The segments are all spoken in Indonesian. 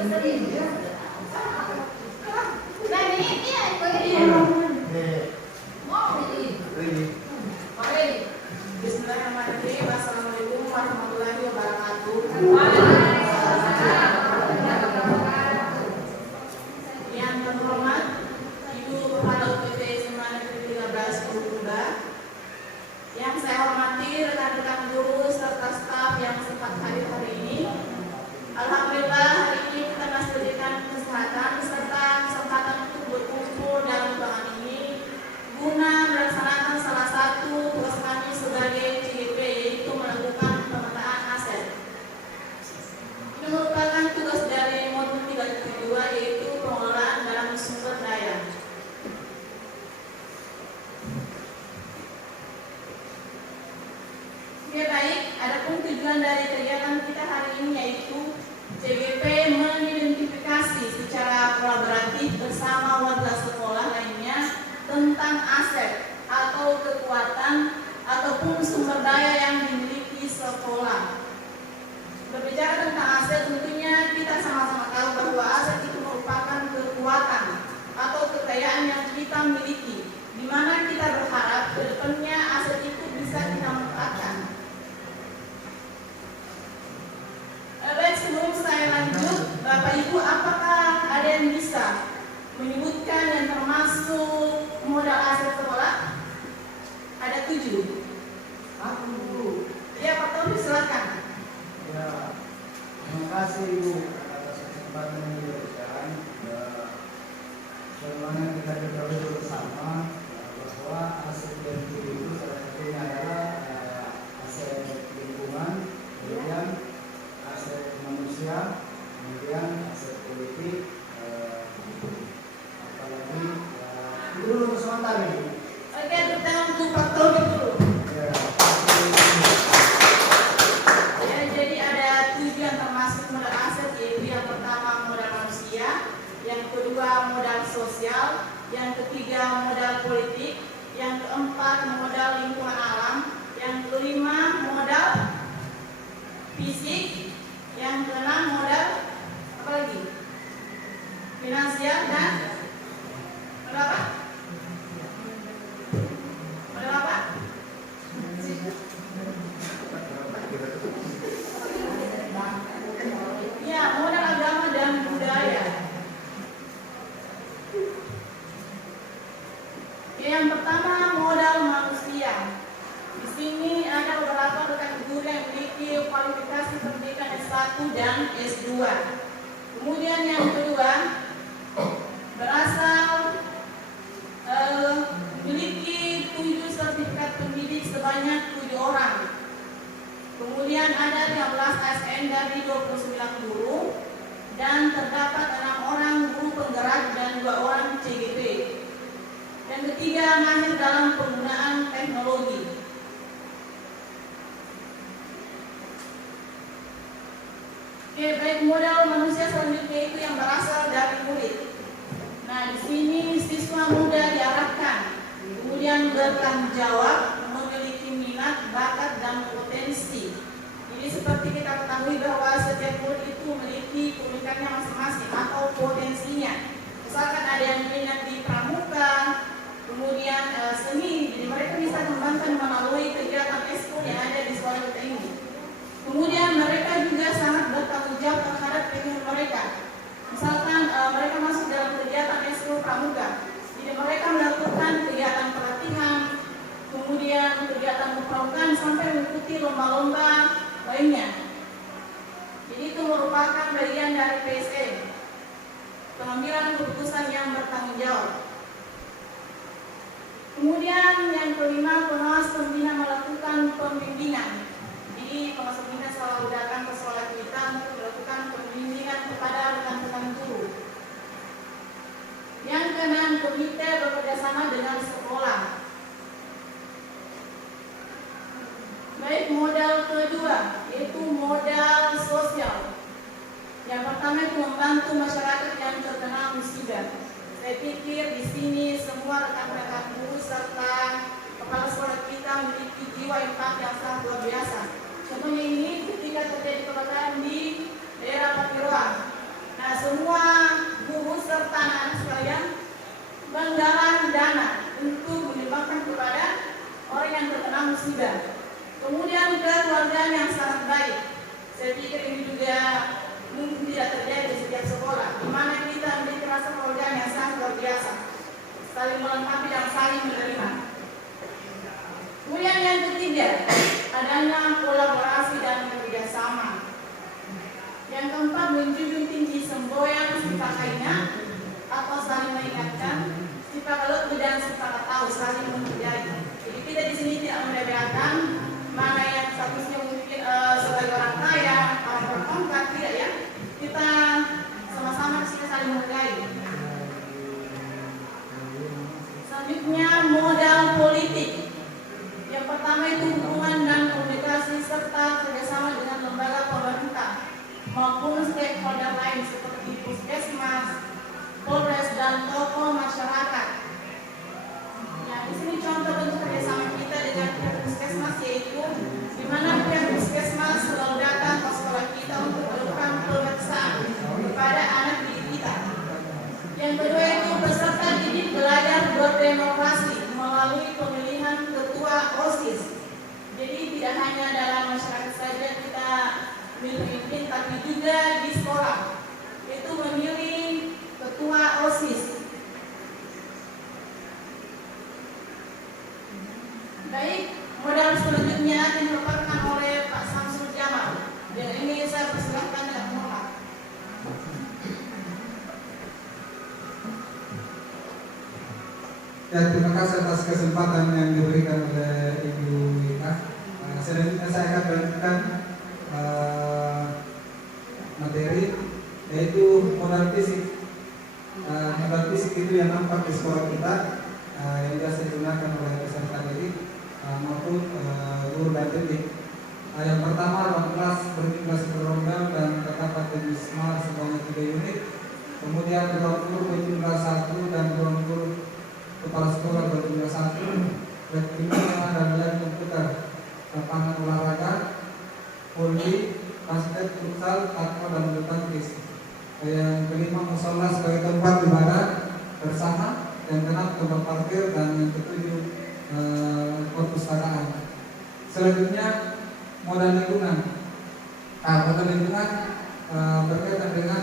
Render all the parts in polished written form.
Bismillahirrahmanirrahim. Assalamualaikum warahmatullahi wabarakatuh. Yang terhormat Ibu Kepala UPT Semarang Negeri 13 Purbalingga, yang saya hormati rekan-rekan guru serta staf yang sempat hadir hari ini. Alhamdulillah hari ini kita masih diberikan kesehatan serta kesempatan untuk berkumpul dalam ruangan ini guna melaksanakan salah satu tugas kami sebagai CGP, yaitu melakukan pemetaan aset. Ini merupakan tugas dari modul 372, yaitu pengelolaan dalam sumber daya. Oke, baik, adapun tujuan dari kegiatan kita hari ini yaitu CGP mengidentifikasi secara kolaboratif bersama warga sekolah lainnya tentang aset atau kekuatan ataupun sumber daya yang dimiliki sekolah. Berbicara tentang aset, tentunya kita sama-sama tahu bahwa aset itu merupakan kekuatan atau kekayaan yang kita miliki, di mana kita berharap ke depannya aset itu bisa kita manfaatkan. Baik, sebelum saya lanjut, Bapak Ibu, apakah ada yang bisa menyebutkan yang termasuk modal aset sekolah? Ada 7. Aku dulu. Ya, Pak Taufik, silakan. Ya, terima kasih Ibu atas kesempatan yang diberikan. Bagaimana kita ketahui bersama bahwa aset yang itu salah satunya adalah aset lingkungan, kemudian aset manusia, kemudian aset politik, apalagi itu dulu sebentar ini. Oke, kita untuk Pak Taufik dulu. Ya, jadi ada 7 yang termasuk modal aset, yaitu yang pertama modal manusia, yang kedua modal sosial, yang ketiga modal politik, yang keempat modal lingkungan alam, yang kelima modal fisik, yang keenam modal apa lagi? Finansial, dan modal apa? Modal apa? Ya, modal agama dan budaya. Yang pertama modal manusia. Di sini ada beberapa rekan guru yang memiliki kualifikasi pendidikan S1 dan S2. Kemudian yang kedua berasal memiliki 7 sertifikat pendidik sebanyak 7 orang. Kemudian ada 15 ASN dari 29 guru, dan terdapat 6 orang guru penggerak dan 2 orang CGP. Yang ketiga mahir dalam penggunaan teknologi. Oke, baik, modal manusia selanjutnya itu yang berasal dari murid. Nah, di sini siswa muda diarahkan, kemudian bertanggung jawab, memiliki minat, bakat, dan potensi. Jadi seperti kita ketahui bahwa setiap murid itu memiliki keunikannya masing-masing atau potensinya. Misalkan ada yang minat di pramuka, kemudian seni, jadi mereka bisa kembangkan melalui kegiatan ekskul yang ada di sekolah kita ini. Kemudian mereka juga sangat bertanggung jawab terhadap pilihan mereka. Misalkan mereka masuk dalam kegiatan ekskul pramuka, jadi mereka melakukan kegiatan pelatihan, kemudian kegiatan kepramukaan sampai mengikuti lomba-lomba lainnya. Jadi itu merupakan bagian dari PSM, pengambilan keputusan yang bertanggung jawab. Kemudian yang kelima, pengawas pembina melakukan pembimbingan. Jadi pengawas pembina selalu datang ke sekolah kita untuk melakukan pembimbingan kepada rekan-rekan guru. Yang keenam, komite bekerjasama dengan sekolah. Baik, modal kedua yaitu modal sosial. Yang pertama itu membantu masyarakat yang terkena musibah. Saya pikir di sini semua rekan-rekan guru serta kepala sekolah kita memiliki jiwa empati yang sangat luar biasa. Contohnya ini ketika terjadi kebakaran di daerah Pakiruan. Nah, saling melengkapi dan saling menerima. Kemudian yang ketiga, adanya kolaborasi dan kerjasama. Yang keempat, menjunjung tinggi semboyan sipakainya atau saling mengingatkan, sipakalut dan sipakatau saling menghargai. Jadi kita di sini tidak membedakan mana yang statusnya mungkin sebagai orang kaya, orang berpangkat, tidak ya. Kita sama-sama di sini saling menghargai. Selanjutnya, modal politik. Yang pertama itu hubungan dan komunikasi serta kerjasama dengan lembaga pemerintah maupun stakeholder lain seperti puskesmas, polres dan tokoh masyarakat. Ya, di sini contoh bentuk kerjasama kita dengan pihak puskesmas yaitu di mana pihak puskesmas selalu datang ke sekolah kita untuk melakukan pemeriksaan kepada anak didik kita. Yang kedua itu peserta didik belajar berdemokrasi melalui pemilihan ketua OSIS. Jadi tidak hanya dalam masyarakat saja kita memimpin, tapi juga di sekolah itu memilih ketua OSIS. Baik, modal selanjutnya dipaparkan oleh Pak Samsul Jamal. Dan ini saya persilahkan dengan hormat. Ya, terima kasih atas kesempatan yang diberikan oleh Ibu Wita. Selanjutnya saya akan melanjutkan materi yaitu modal fisik. Modal fisik itu yang nampak di sekolah kita yang biasa digunakan oleh peserta didik maupun guru dan didik. Yang pertama, ruang kelas berjumlah berondel dan terdapat wisma sebanyak 3 unit. Kemudian ruang guru berjumlah 1 dan ruang guru kepala sekolah berjumlah 1. Rekreasi dan lain komputer, lapangan olahraga, voli, basket, futsal, taekwondo dan bulu tangkis. Yang kelima, musola sebagai tempat ibadah bersama. Yang keenam, tempat parkir, dan yang ketujuh perpustakaan. Selanjutnya modal lingkungan. Modal lingkungan berkaitan dengan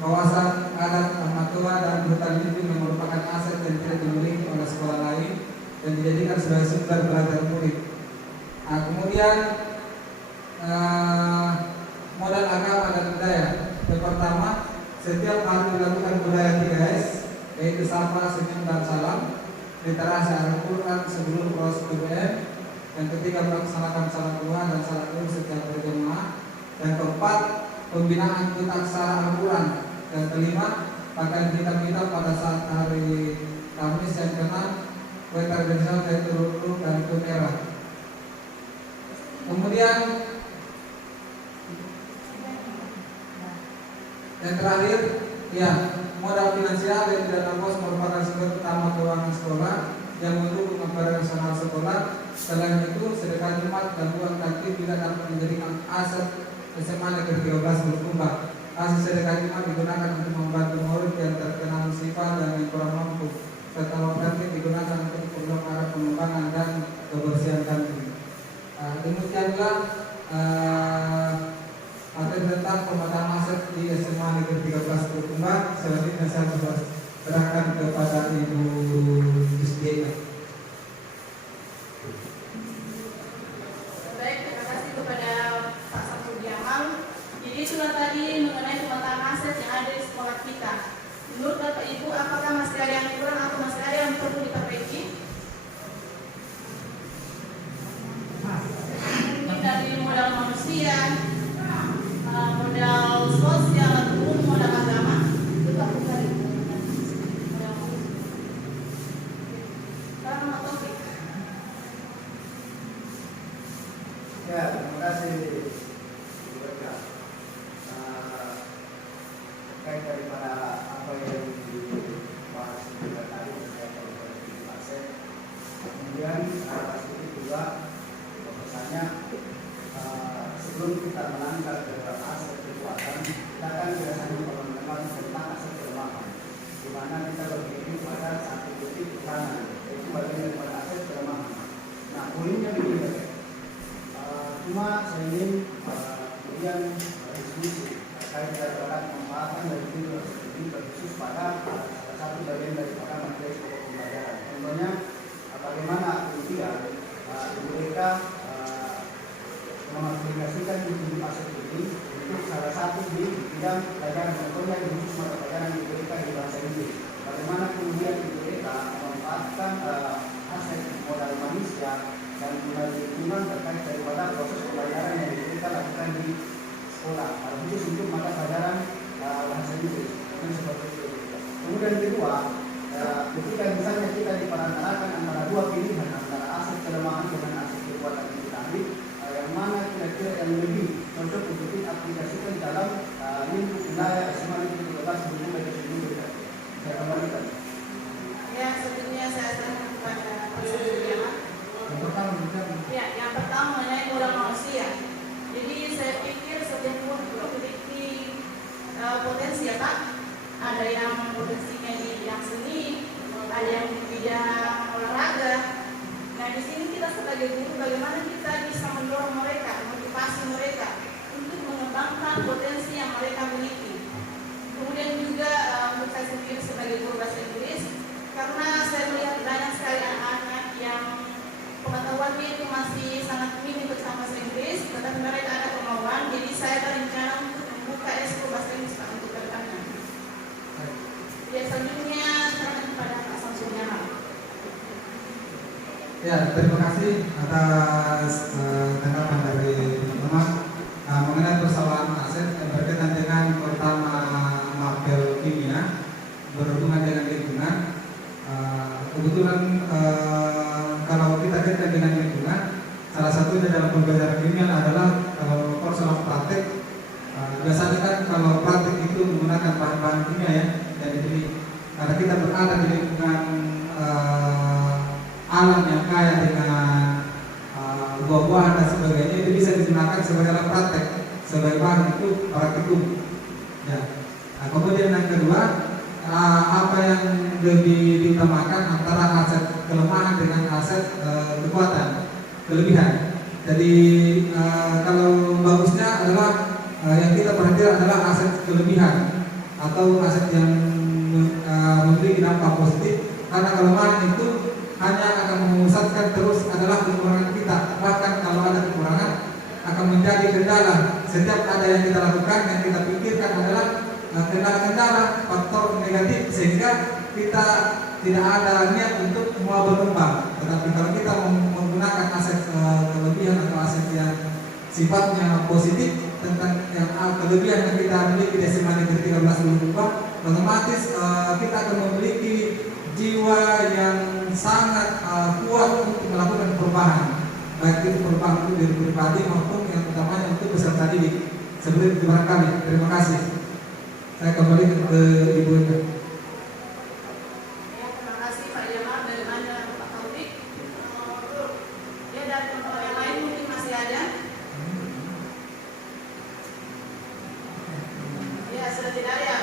kawasan adat Matua dan hutan lindung yang merupakan aset yang tidak dimiliki oleh sekolah lain dan dijadikan sebagai sumber belajar murid. Kemudian modal agama dan budaya. Yang pertama, setiap hari dilakukan budaya 3S, yaitu sapa, senyum, dan salam. Literasi Al-Quran sebelum proses BBM. Yang ketiga, melaksanakan salat duha dan salat Zuhur secara berjamaah. Yang keempat, pembinaan kutaksara Al-Quran. Yang kelima, pakaian kitab-kitab pada saat hari Kamis. Yang keenam, kue tradisional yaitu rukuk dan kue merah. Kemudian yang terakhir, ya, modal finansial yang dana pos merupakan sumber utama keuangan sekolah yang mendukung operasional sekolah. Selain itu, sedekah Jumat dan uang takdir juga dapat menjadikan aset SMA Negeri 13 berkembang. Hasil sedekah Jumat digunakan untuk membantu murid yang terkena musibah dan yang kurang mampu, serta uang takdir digunakan untuk program arah pengembangan dan kebersihan kantin. Demikianlah materi tentang pemetaan aset di SMA Negeri 13 berkembang. Selanjutnya saya serahkan kepada Ibu Yusdiana. Baik, terima kasih kepada Pak Samsul Jamal. Jadi itulah tadi mengenai pemetaan aset yang ada di sekolah kita. Menurut Bapak Ibu, apakah masih ada yang kurang atau masih ada yang perlu diperbaiki? Mungkin dari modal manusia, modal sosial, ataupun modal agama. Kita bukan Ya, terima kasih Bu Eka. Terkait daripada apa yang dibahas juga tadi terkait dengan aset. Kemudian sedikit juga bahwasanya sebelum kita menangkap beberapa aset kekuatan, kita kan biasanya mengenal tentang aset kelemahan, di mana kita berpikir pada satu titik kekurangan, yaitu bagian daripada aset kelemahan. Nah, poinnya begini. Cuma saya ingin kemudian diskusi terkait dengan pembahasan dari video ini berkhusus pada salah satu bagian daripada contohnya bagaimana kemudian mereka mengaplikasikan tujuh aset ini untuk salah satu di bidang pelajaran, contohnya di khusus mata pelajaran IPK di bahasa Inggris. Bagaimana kemudian mereka memanfaatkan aset modal manusia dan modal lingkungan terkait daripada proses pelajaran yang mereka lakukan di sekolah, khusus untuk mata pelajaran bahasa Inggris. Seperti itu. Kemudian kedua, ketika misalnya kita diperantarakan antara dua pilihan antara aset kelemahan dengan aset kekuatan yang kita ambil, yang mana kira-kira yang lebih cocok untuk diaplikasikan dalam lingkup wilayah SMA Negeri 13 Bendungan dan Sumber. Saya kembalikan. Ya, sebelumnya saya serahkan kepada Profesor Juliana. Ya, yang pertama mengenai modal manusia. Jadi saya pikir setiap guru memiliki potensi ya Pak. Ada yang potensinya di bidang seni, ada yang di bidang olahraga. Nah di sini kita sebagai guru bagaimana kita bisa mendorong mereka, motivasi mereka untuk mengembangkan potensi yang mereka miliki. Kemudian juga untuk saya sendiri sebagai guru bahasa Inggris, karena saya melihat banyak sekali anak-anak yang pengetahuannya itu masih sangat minim tentang bahasa Inggris, tetapi mereka ada kemauan. Jadi saya berencana untuk membuka ekskul bahasa Inggris Pak untuk kedepannya. Ya, selanjutnya serahkan kepada Pak Samsudiana. Ya, terima kasih atas tanggapan dari teman-teman mengenai persoalan aset yang berkaitan dengan pertama mapel kimia berhubungan dengan lingkungan. Kebetulan kalau kita kaitkan dengan lingkungan, salah satunya dalam pembelajaran kimia adalah kalau persoalan praktek. Biasanya kan kalau praktek itu menggunakan bahan-bahan kimia ya. Jadi karena kita berada di lingkungan alam yang kaya dengan buah-buahan dan sebagainya, itu bisa digunakan sebagai alat praktek, sebagai bahan untuk praktikum. Ya. Nah, kemudian yang kedua, apa yang lebih diutamakan antara aset kelemahan dengan aset kekuatan, kelebihan. Jadi kalau bagusnya adalah yang kita perhatikan adalah aset kelebihan atau aset yang memiliki dampak positif, karena kelemahan itu hanya akan memusatkan terus adalah kekurangan kita. Bahkan kalau ada kekurangan akan menjadi kendala. Setiap ada yang kita lakukan, yang kita pikirkan adalah kendala-kendala, faktor negatif, sehingga kita tidak ada niat untuk mau berkembang. Tetapi kalau kita menggunakan aset kelebihan atau aset yang sifatnya positif, tentang yang kelebihan yang kita miliki di SMA Negeri 13 Bulukumba, otomatis kita akan memiliki jiwa yang sangat kuat untuk melakukan perubahan, baik itu perubahan untuk diri pribadi maupun yang utamanya untuk peserta didik. Seperti itu barangkali. Terima kasih. Saya kembali ke Ibu Ida. Ya, terima kasih Pak Jamal dari mana Pak Taufik. Ya, dan yang lain mungkin masih ada. Ya, sudah tidak ada.